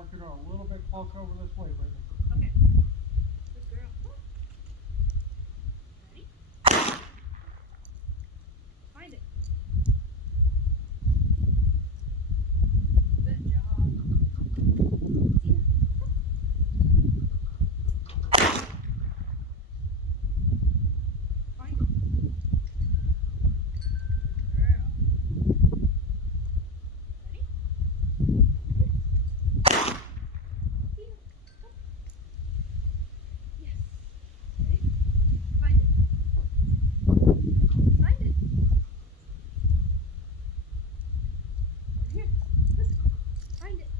working her a little bit closer over this way, Brittany. Okay. Good girl. Ready? Find it. Good job. Tina. Find it. Good girl. Ready? Tina. Yes. Ready? Find it. Find it. Over here. Find it.